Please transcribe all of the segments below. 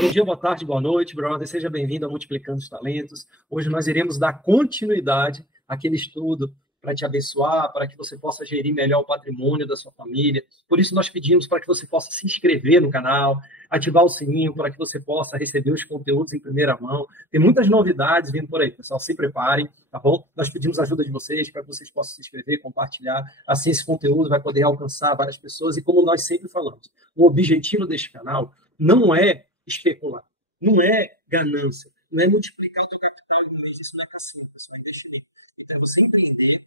Bom dia, boa tarde, boa noite, brother. Seja bem-vindo a Multiplicando os Talentos. Hoje nós iremos dar continuidade àquele estudo para te abençoar, para que você possa gerir melhor o patrimônio da sua família. Por isso nós pedimos para que você possa se inscrever no canal, ativar o sininho para que você possa receber os conteúdos em primeira mão. Tem muitas novidades vindo por aí, pessoal. Se preparem, tá bom? Nós pedimos a ajuda de vocês para que vocês possam se inscrever, compartilhar. Assim esse conteúdo vai poder alcançar várias pessoas. E como nós sempre falamos, o objetivo deste canal não é especular, não é ganância, não é multiplicar o teu capital em um mês, isso não é cassino, pessoal, é investimento. Então, é você empreender,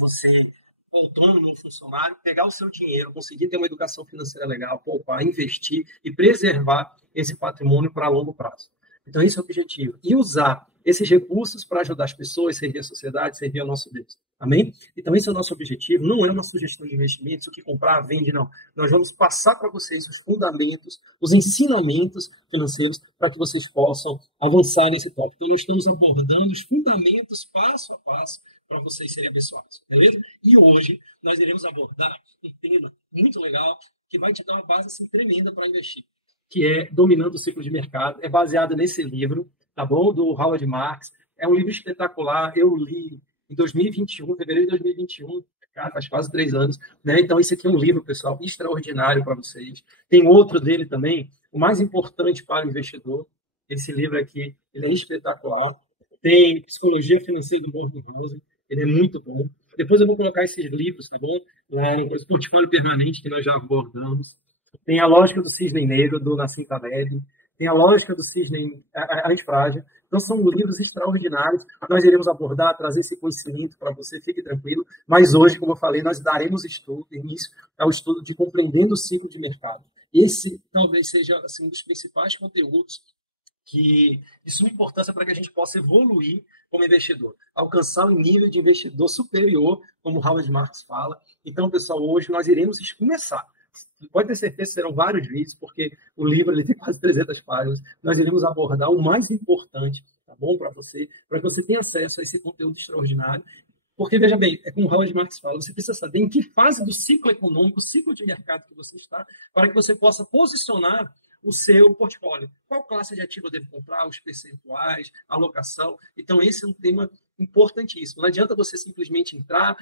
você, autônomo ou funcionário, pegar o seu dinheiro, conseguir ter uma educação financeira legal, poupar, investir e preservar esse patrimônio para longo prazo. Então, esse é o objetivo. E usar esses recursos para ajudar as pessoas, servir a sociedade, servir ao nosso Deus. Amém? Então, esse é o nosso objetivo. Não é uma sugestão de investimentos, o que comprar, vende, não. Nós vamos passar para vocês os fundamentos, os ensinamentos financeiros para que vocês possam avançar nesse tópico. Então, nós estamos abordando os fundamentos passo a passo para vocês serem abençoados, beleza? E hoje nós iremos abordar um tema muito legal que vai te dar uma base assim, tremenda para investir, que é Dominando o Ciclo de Mercado. É baseado nesse livro, tá bom? Do Howard Marks. É um livro espetacular. Eu li em 2021, fevereiro de 2021, cara, faz quase 3 anos, né? Então, esse aqui é um livro, pessoal, extraordinário para vocês. Tem outro dele também, o mais importante para o investidor. Esse livro aqui, ele é espetacular. Tem Psicologia Financeira do Morgan Housel, ele é muito bom. Depois eu vou colocar esses livros, tá bom? Lá no Portfólio Permanente, que nós já abordamos. Tem a Lógica do Cisne Negro, do Nassim Taleb. Tem a Lógica do Cisne Antifrágil. Então, são livros extraordinários. Nós iremos abordar, trazer esse conhecimento para você, fique tranquilo. Mas hoje, como eu falei, nós daremos início ao estudo de Compreendendo o Ciclo de Mercado. Esse talvez seja assim, um dos principais conteúdos de suma importância para que a gente possa evoluir como investidor, alcançar um nível de investidor superior, como o Howard Marks fala. Então, pessoal, hoje nós iremos começar. Pode ter certeza que serão vários vídeos, porque o livro ele tem quase 300 páginas. Nós iremos abordar o mais importante, tá bom, para que você tenha acesso a esse conteúdo extraordinário. Porque, veja bem, é como o Howard Marks fala, você precisa saber em que fase do ciclo econômico, ciclo de mercado que você está, para que você possa posicionar o seu portfólio. Qual classe de ativo eu devo comprar, os percentuais, a alocação. Então, esse é um tema importantíssimo. Não adianta você simplesmente entrar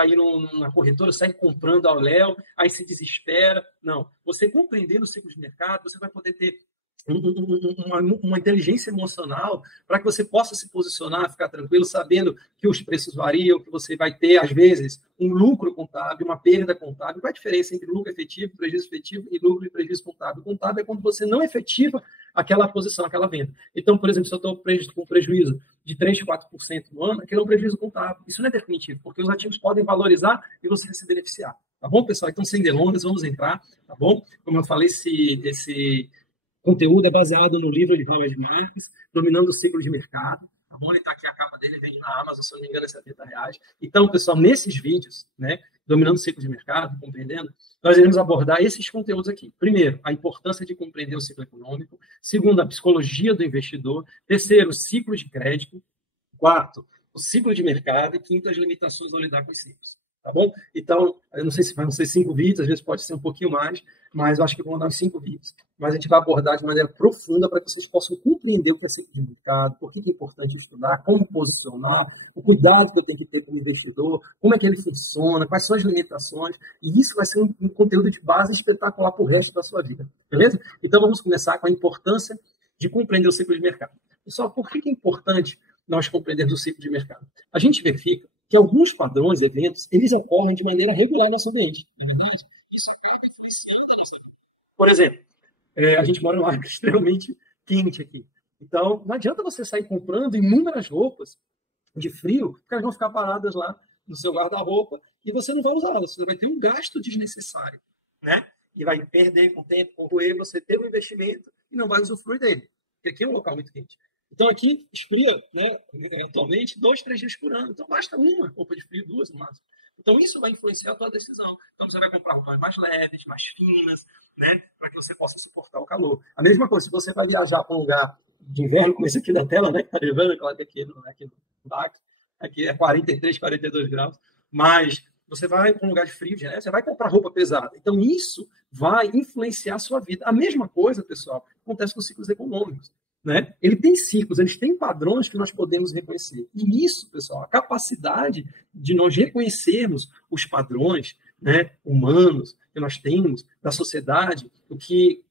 aí numa corretora, sair comprando ao léu, aí se desespera. Não. Você compreendendo o ciclo de mercado, você vai poder ter uma inteligência emocional para que você possa se posicionar, ficar tranquilo, sabendo que os preços variam, que você vai ter, às vezes, um lucro contábil, uma perda contábil. Qual é a diferença entre lucro efetivo, prejuízo efetivo e lucro e prejuízo contábil? Contábil é quando você não efetiva aquela posição, aquela venda. Então, por exemplo, se eu estou com prejuízo de 3%, 4% no ano, aquele é um prejuízo contábil. Isso não é definitivo, porque os ativos podem valorizar e você se beneficiar. Tá bom, pessoal? Então, sem delongas, vamos entrar, tá bom? Como eu falei, esse conteúdo é baseado no livro de Howard Marks, Dominando o Ciclo de Mercado. Tá bom? Ele está aqui, a capa dele vende na Amazon, se eu não me engano, é R$70. Então, pessoal, nesses vídeos, né, Dominando o Ciclo de Mercado, compreendendo, nós iremos abordar esses conteúdos aqui. Primeiro, a importância de compreender o ciclo econômico. Segundo, a psicologia do investidor. Terceiro, o ciclo de crédito. Quarto, o ciclo de mercado. E quinto, as limitações ao lidar com os ciclos. Tá bom? Então, eu não sei se vão ser 5 vídeos, às vezes pode ser um pouquinho mais, mas eu acho que vão dar uns 5 vídeos. Mas a gente vai abordar de maneira profunda para que vocês possam compreender o que é ciclo de mercado, por que é importante estudar, como posicionar, o cuidado que eu tenho que ter como investidor, como é que ele funciona, quais são as limitações. E isso vai ser um conteúdo de base espetacular para o resto da sua vida. Beleza? Então, vamos começar com a importância de compreender o ciclo de mercado. Pessoal, por que é importante nós compreendermos o ciclo de mercado? A gente verifica que alguns padrões, eventos, eles ocorrem de maneira regular no nosso ambiente. Por exemplo, a gente mora num ar extremamente quente aqui. Então, não adianta você sair comprando inúmeras roupas de frio, porque elas vão ficar paradas lá no seu guarda-roupa e você não vai usá-las. Você vai ter um gasto desnecessário, né? E vai perder com o tempo, corroer, você ter um investimento e não vai usufruir dele. Porque aqui é um local muito quente. Então, aqui esfria, né, atualmente, 2, 3 dias por ano. Então, basta uma roupa de frio, 2 no máximo. Então, isso vai influenciar a tua decisão. Então, você vai comprar roupas mais leves, mais finas, né, para que você possa suportar o calor. A mesma coisa, se você vai viajar para um lugar de inverno, como esse aqui da tela, né, que está levando, claro que aqui no DAC, aqui é 43, 42 graus, mas você vai para um lugar de frio, né? Você vai comprar roupa pesada. Então, isso vai influenciar a sua vida. A mesma coisa, pessoal, acontece com os ciclos econômicos. Né? Ele tem ciclos, eles têm padrões que nós podemos reconhecer. E isso, pessoal, a capacidade de nós reconhecermos os padrões, né, humanos que nós temos, da sociedade, o que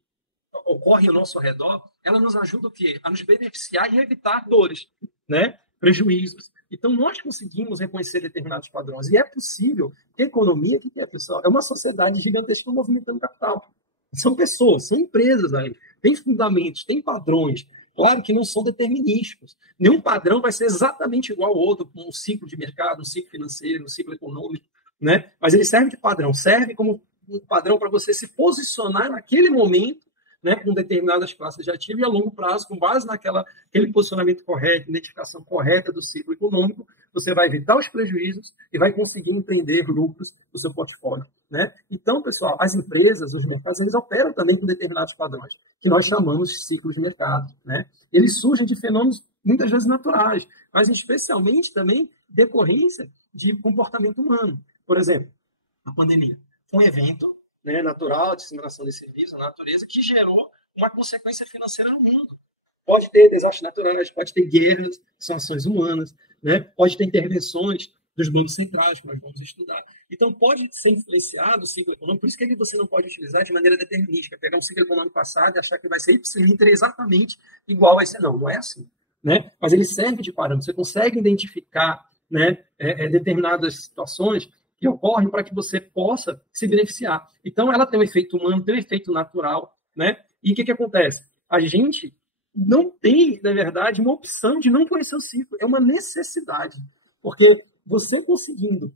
ocorre ao nosso redor, ela nos ajuda o quê? A nos beneficiar e evitar dores, né? Prejuízos. Então, nós conseguimos reconhecer determinados padrões. E é possível que a economia, o que é, pessoal? É uma sociedade gigantesca movimentando capital. São pessoas, são empresas aí. Tem fundamentos, tem padrões. Claro que não são determinísticos. Nenhum padrão vai ser exatamente igual ao outro, como um ciclo de mercado, um ciclo financeiro, um ciclo econômico, né? Mas ele serve de padrão, serve como um padrão para você se posicionar naquele momento, né, com determinadas classes de ativo e a longo prazo, com base naquele posicionamento correto, identificação correta do ciclo econômico, você vai evitar os prejuízos e vai conseguir entender lucros do seu portfólio. Né? Então, pessoal, as empresas, os mercados, eles operam também com determinados padrões, que nós chamamos de ciclos de mercado. Né? Eles surgem de fenômenos muitas vezes naturais, mas especialmente também decorrência de comportamento humano. Por exemplo, a pandemia. Um evento, né, natural, a disseminação desse vírus, a natureza, que gerou uma consequência financeira no mundo. Pode ter desastres naturais, pode ter guerras, que são ações humanas, né? Pode ter intervenções dos bancos centrais, que nós vamos estudar. Então, pode ser influenciado o ciclo econômico, por isso que você não pode utilizar de maneira determinística, pegar um ciclo econômico passado e achar que vai ser ipsiliter exatamente igual a esse. Não é assim. Né? Mas ele serve de parâmetro. Você consegue identificar, né, determinadas situações que ocorrem para que você possa se beneficiar. Então, ela tem um efeito humano, tem um efeito natural, né? E o que acontece? A gente não tem, na verdade, uma opção de não conhecer o ciclo. É uma necessidade. Porque você conseguindo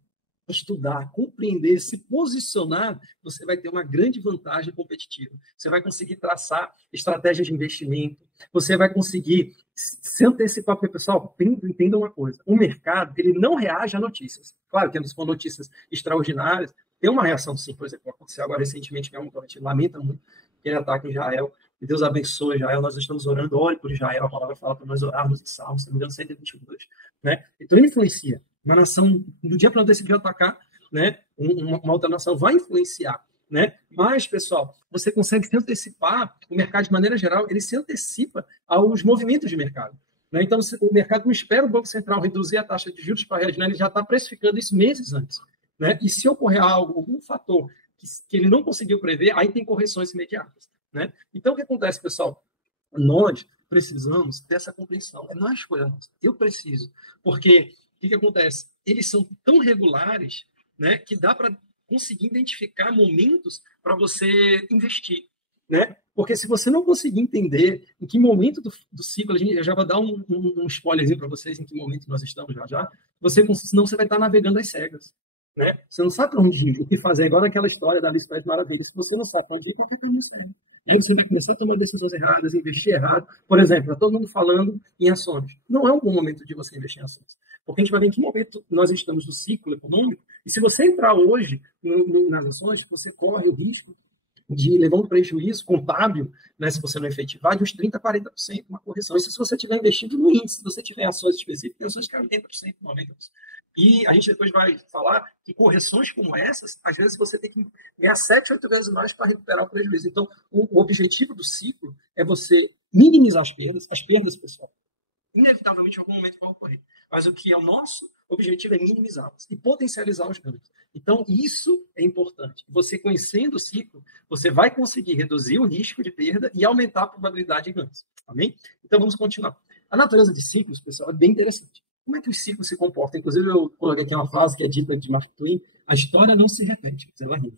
estudar, compreender, se posicionar, você vai ter uma grande vantagem competitiva. Você vai conseguir traçar estratégias de investimento, você vai conseguir se antecipar, porque, pessoal, entenda uma coisa, o mercado, ele não reage a notícias. Claro que com notícias extraordinárias, tem uma reação sim, por exemplo, aconteceu agora recentemente, que a gente lamenta muito aquele ataque em Israel, que Deus abençoe Israel, nós estamos orando, ore por Israel, a palavra fala para nós orarmos em Salmos, se não me engano, 122, né? Então, ele influencia. Uma nação, do dia para o decidir atacar, né? Uma outra nação vai influenciar, né? Mas, pessoal, você consegue se antecipar, o mercado, de maneira geral, ele se antecipa aos movimentos de mercado. Né? Então, o mercado não espera o Banco Central reduzir a taxa de juros para reagir, ele já está precificando isso meses antes. Né? E se ocorrer algo, algum fator que ele não conseguiu prever, aí tem correções imediatas. Né? Então, o que acontece, pessoal? Nós precisamos dessa compreensão. Não é escolha nossa. Eu preciso. Porque o que acontece? Eles são tão regulares, né, que dá para conseguir identificar momentos para você investir. Né? Porque se você não conseguir entender em que momento do ciclo, eu já vou dar um spoilerzinho para vocês em que momento nós estamos já, senão você vai estar navegando às cegas. Né? Você não sabe para onde ir, o que fazer, igual naquela história da Alice das Maravilhas. Se você não sabe para onde ir, qualquer caminho serve. Aí você vai começar a tomar decisões erradas, investir errado. Por exemplo, está todo mundo falando em ações. Não é um bom momento de você investir em ações. Porque a gente vai ver em que momento nós estamos no ciclo econômico. E se você entrar hoje nas ações, você corre o risco de levar um prejuízo contábil, né, se você não efetivar, de uns 30% a 40%, uma correção. Isso se você tiver investido no índice, se você tiver ações específicas, tem ações que caem 80%, 90%. E a gente depois vai falar que correções como essas, às vezes você tem que ganhar 7, 8 vezes mais para recuperar o prejuízo. Então, o objetivo do ciclo é você minimizar as perdas, pessoal, inevitavelmente em algum momento vão ocorrer. Mas o que é o nosso objetivo é minimizá-las e potencializar os ganhos. Então, isso é importante. Você conhecendo o ciclo, você vai conseguir reduzir o risco de perda e aumentar a probabilidade de ganhos. Amém? Então, vamos continuar. A natureza de ciclos, pessoal, é bem interessante. Como é que os ciclos se comportam? Inclusive, eu coloquei aqui uma frase que é dita de Mark Twain: a história não se repete, mas ela rima.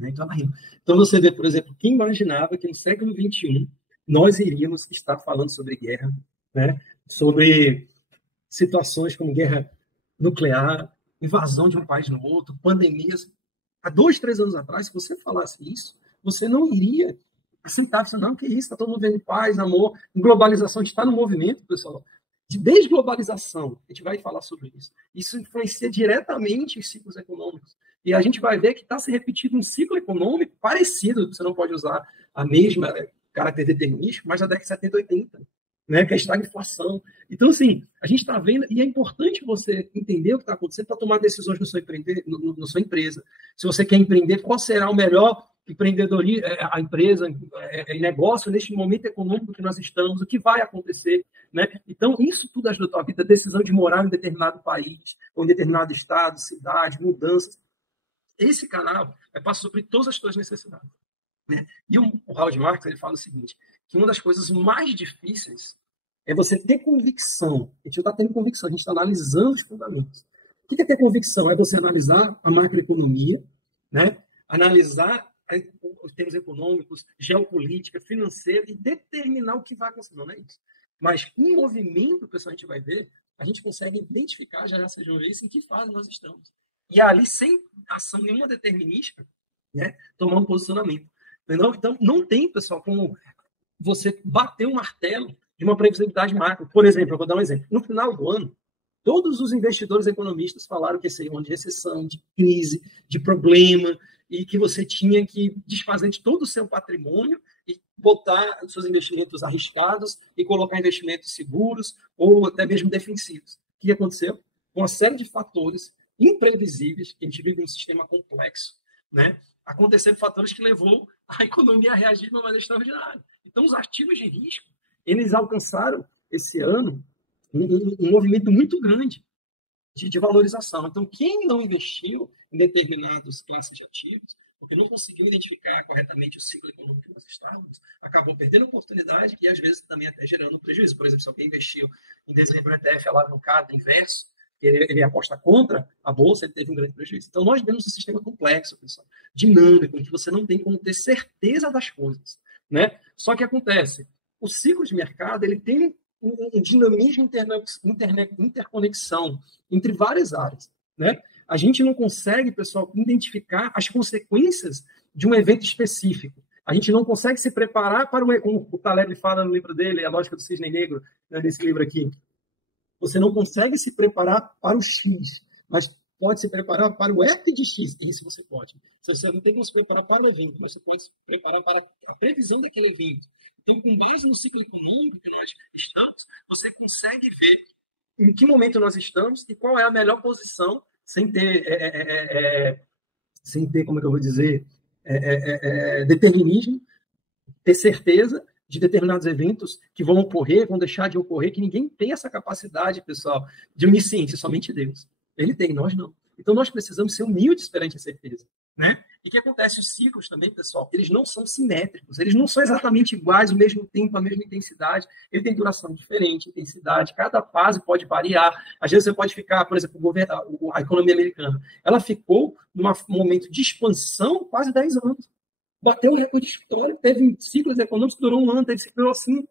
Então, ela rima. Então, você vê, por exemplo, quem imaginava que no século XXI nós iríamos estar falando sobre guerra, né? Sobre situações como guerra nuclear, invasão de um país no outro, pandemias. Há 2, 3 anos atrás, se você falasse isso, você não iria aceitar. Você não, que isso, está todo mundo vendo paz, amor, globalização. A gente está no movimento, pessoal, de desglobalização. A gente vai falar sobre isso. Isso influencia diretamente os ciclos econômicos. E a gente vai ver que está se repetindo um ciclo econômico parecido. Você não pode usar a mesma caráter determinístico, mas na década de 70, 80. né, que é a estagflação. Então, assim, a gente está vendo, e é importante você entender o que está acontecendo para tomar decisões na sua empresa. Se você quer empreender, qual será o melhor empreendedorismo, a empresa, negócio neste momento econômico que nós estamos, o que vai acontecer, né? Então, isso tudo ajuda a tua vida, decisão de morar em determinado país, ou em determinado estado, cidade, mudanças. Esse canal passa sobre todas as tuas necessidades, né? E o Howard Marks ele fala o seguinte, que uma das coisas mais difíceis é você ter convicção. A gente não está tendo convicção, a gente está analisando os fundamentos. O que é ter convicção? É você analisar a macroeconomia, né? Analisar os termos econômicos, geopolítica, financeira e determinar o que vai acontecer. Não é isso. Mas em movimento, pessoal, a gente vai ver, a gente consegue identificar, já sejam vezes, em que fase nós estamos. E ali, sem ação nenhuma determinística, né, tomar um posicionamento. Entendeu? Então, não tem, pessoal, como você bater um martelo de uma previsibilidade macro. Por exemplo, eu vou dar um exemplo. No final do ano, todos os investidores economistas falaram que esse ano de recessão, de crise, de problema, e que você tinha que desfazer de todo o seu patrimônio e botar os seus investimentos arriscados e colocar investimentos seguros ou até mesmo defensivos. O que aconteceu? Uma série de fatores imprevisíveis, que a gente vive em um sistema complexo, né? Aconteceram fatores que levou a economia a reagir de uma maneira extraordinária. Então, os ativos de risco, eles alcançaram esse ano um movimento muito grande de valorização. Então, quem não investiu em determinadas classes de ativos, porque não conseguiu identificar corretamente o ciclo econômico que nós estávamos, acabou perdendo oportunidade e, às vezes, também até gerando prejuízo. Por exemplo, se alguém investiu em dezembro ETF alavancado inverso, ele aposta contra a bolsa, ele teve um grande prejuízo. Então, nós vemos um sistema complexo, pessoal, dinâmico, em que você não tem como ter certeza das coisas, né? Só que acontece, o ciclo de mercado ele tem um dinamismo interconexão entre várias áreas, né? A gente não consegue, pessoal, identificar as consequências de um evento específico. A gente não consegue se preparar para como o Taleb fala no livro dele, A Lógica do Cisne Negro, né, nesse livro aqui. Você não consegue se preparar para o X, mas pode se preparar para o F de X. Isso você pode. Você não tem como se preparar para o evento, mas você pode se preparar para a previsão daquele evento. Então, com base no ciclo econômico que nós estamos, você consegue ver em que momento nós estamos e qual é a melhor posição sem ter, como é que eu vou dizer, determinismo, ter certeza de determinados eventos que vão ocorrer, vão deixar de ocorrer, que ninguém tem essa capacidade, pessoal, de onisciência, somente Deus. Ele tem, nós não. Então, nós precisamos ser humildes perante a certeza, né? E o que acontece? Os ciclos também, pessoal, eles não são simétricos, eles não são exatamente iguais, o mesmo tempo, a mesma intensidade, ele tem duração diferente, intensidade, cada fase pode variar. Às vezes você pode ficar, por exemplo, a economia americana, ela ficou num momento de expansão quase 10 anos. Bateu o recorde histórico, teve ciclos econômicos que durou um ano, teve ciclos assim.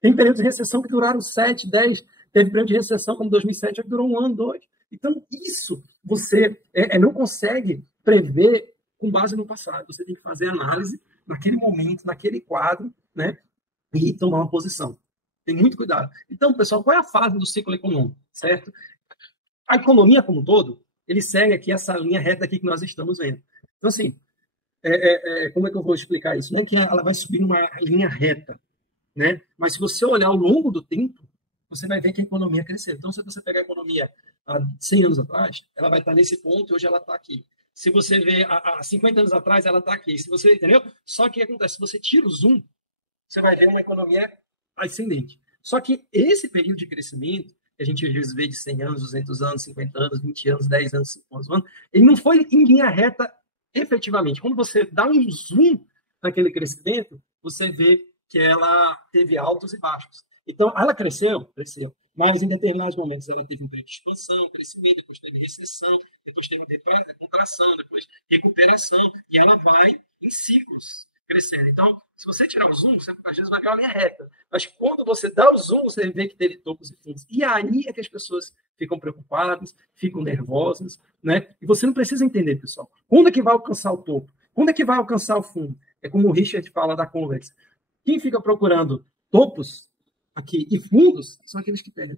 Tem períodos de recessão que duraram 7, 10, teve período de recessão como 2007, que durou um ano, 2. Então, isso você não consegue prever com base no passado. Você tem que fazer análise naquele momento, naquele quadro, né? E tomar uma posição. Tem muito cuidado. Então, pessoal, qual é a fase do ciclo econômico, certo? A economia como um todo, ele segue aqui essa linha reta aqui que nós estamos vendo. Então, assim, como é que eu vou explicar isso? Não é que ela vai subir numa linha reta, né? Mas se você olhar ao longo do tempo, você vai ver que a economia cresceu. Então, se você pegar a economia há 100 anos atrás, ela vai estar nesse ponto e hoje ela está aqui. Se você vê há 50 anos atrás, ela está aqui. Se você, entendeu? Só que o que acontece? Se você tira o zoom, você vai ver uma economia ascendente. Só que esse período de crescimento, que a gente às vezes vê de 100 anos, 200 anos, 50 anos, 20 anos, 10 anos, 5 anos, ele não foi em linha reta efetivamente. Quando você dá um zoom naquele crescimento, você vê que ela teve altos e baixos. Então, ela cresceu, mas em determinados momentos ela teve um período de expansão, crescimento, depois teve recessão, depois teve contração, depois recuperação, e ela vai em ciclos crescendo. Então, se você tirar o zoom, você às vezes vai ver uma linha reta. Mas quando você dá o zoom, você vê que teve topos e fundos. E aí é que as pessoas ficam preocupadas, ficam nervosas, né? E você não precisa entender, pessoal. Quando é que vai alcançar o topo? Quando é que vai alcançar o fundo? É como o Richard fala da Convex. Quem fica procurando topos aqui e fundos são aqueles que perdem.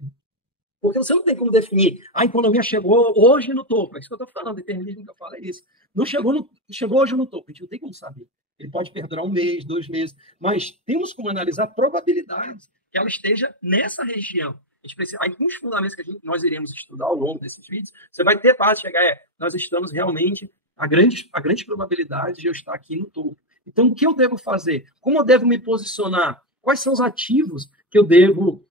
Porque você não tem como definir, a economia chegou hoje no topo. É isso que eu estou falando, determinismo que eu falo é isso. Não chegou hoje no topo, a gente não tem como saber. Ele pode perdurar 1 mês, 2 meses, mas temos como analisar probabilidades que ela esteja nessa região. A gente precisa, alguns fundamentos que nós iremos estudar ao longo desses vídeos, você vai ter para chegar, nós estamos realmente a grande probabilidade de eu estar aqui no topo. Então, o que eu devo fazer? Como eu devo me posicionar? Quais são os ativos que eu devo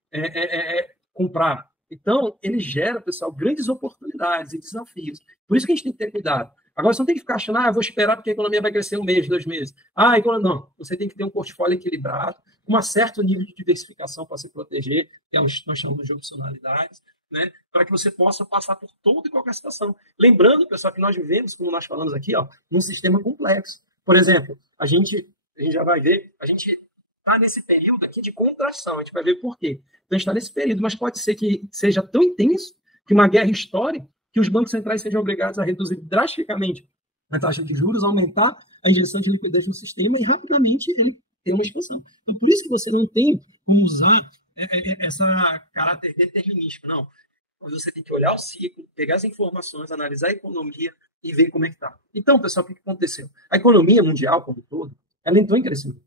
comprar? Então, ele gera, pessoal, grandes oportunidades e desafios. Por isso que a gente tem que ter cuidado. Agora, você não tem que ficar achando, eu vou esperar porque a economia vai crescer 1 mês, 2 meses. Não. Você tem que ter um portfólio equilibrado, com um certo nível de diversificação para se proteger, que nós chamamos de opcionalidades, né? Para que você possa passar por toda e qualquer situação. Lembrando, pessoal, que nós vivemos, como nós falamos aqui, num sistema complexo. Por exemplo, a gente já vai ver, a gente está nesse período aqui de contração, a gente vai ver por quê. Então, a gente está nesse período, mas pode ser que seja tão intenso que uma guerra histórica, que os bancos centrais sejam obrigados a reduzir drasticamente a taxa de juros, aumentar a injeção de liquidez no sistema e rapidamente ele tem uma expansão. Então, por isso que você não tem como usar essa caráter determinístico, não. Você tem que olhar o ciclo, pegar as informações, analisar a economia e ver como é que está. Então, pessoal, o que aconteceu? A economia mundial, como um todo, ela entrou em crescimento,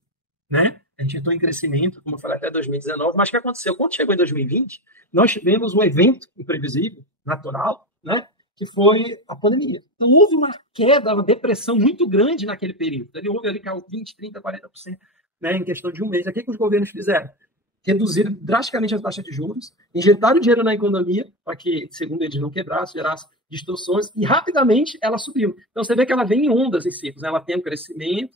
né? A gente entrou em crescimento, como eu falei, até 2019, mas o que aconteceu? Quando chegou em 2020, nós tivemos um evento imprevisível, natural, né? Que foi a pandemia. Então, houve uma queda, uma depressão muito grande naquele período. Então, houve ali 20%, 30%, 40%, né, em questão de 1 mês. O que os governos fizeram? Reduziram drasticamente a taxa de juros, injetaram dinheiro na economia para que, segundo eles, não quebrasse, gerasse distorções, e rapidamente ela subiu. Então, você vê que ela vem em ondas, em ciclos. Ela tem um crescimento,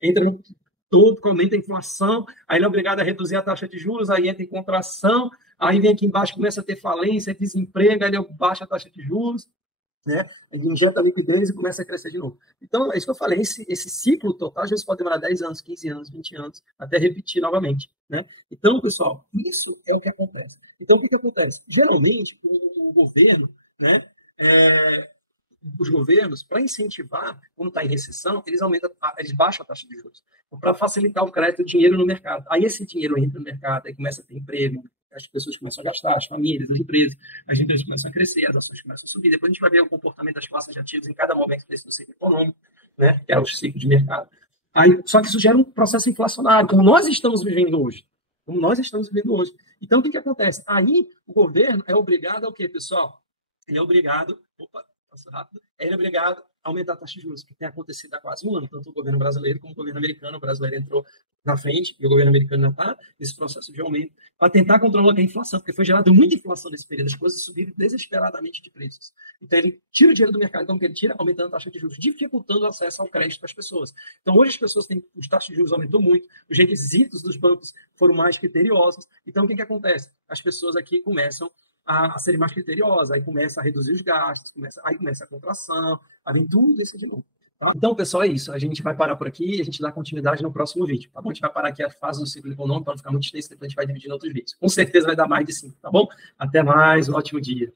entra no topo, aumenta a inflação, aí ele é obrigado a reduzir a taxa de juros, aí entra em contração, aí vem aqui embaixo, começa a ter falência, desemprego, aí ele baixa a taxa de juros, né? Ele injeta liquidez e começa a crescer de novo. Então, é isso que eu falei, esse ciclo total, às vezes pode demorar 10 anos, 15 anos, 20 anos, até repetir novamente, né? Então, pessoal, isso é o que acontece. Então, o que acontece? Geralmente, o governo, né, os governos, para incentivar, quando está em recessão, eles baixam a taxa de juros, para facilitar o crédito, o dinheiro no mercado. Aí esse dinheiro entra no mercado, aí começa a ter emprego, as pessoas começam a gastar, as famílias, as empresas começam a crescer, as ações começam a subir. Depois a gente vai ver o comportamento das classes de ativos em cada momento desse do ciclo econômico, né, que é o ciclo de mercado. Só que isso gera um processo inflacionário, como nós estamos vivendo hoje. Então, o que acontece? Aí, o governo é obrigado ao quê, pessoal? Ele é obrigado... Ele é obrigado a aumentar a taxa de juros, que tem acontecido há quase 1 ano, tanto o governo brasileiro como o governo americano. O brasileiro entrou na frente e o governo americano ainda está nesse processo de aumento, para tentar controlar a inflação, porque foi gerada muita inflação nesse período, as coisas subiram desesperadamente de preços. Então, ele tira o dinheiro do mercado, como que ele tira? Aumentando a taxa de juros, dificultando o acesso ao crédito das pessoas. Então, hoje as pessoas têm, os taxas de juros aumentou muito, os requisitos dos bancos foram mais criteriosos. Então, o que acontece? As pessoas aqui começam a serem mais criteriosas, aí começa a reduzir os gastos, aí começa a contração, aí vem tudo isso de novo. Então, pessoal, é isso. A gente vai parar por aqui e a gente dá continuidade no próximo vídeo, tá bom? A gente vai parar aqui a fase do ciclo econômico para não ficar muito extenso, depois a gente vai dividir em outros vídeos. Com certeza vai dar mais de 5, tá bom? Até mais, um ótimo dia.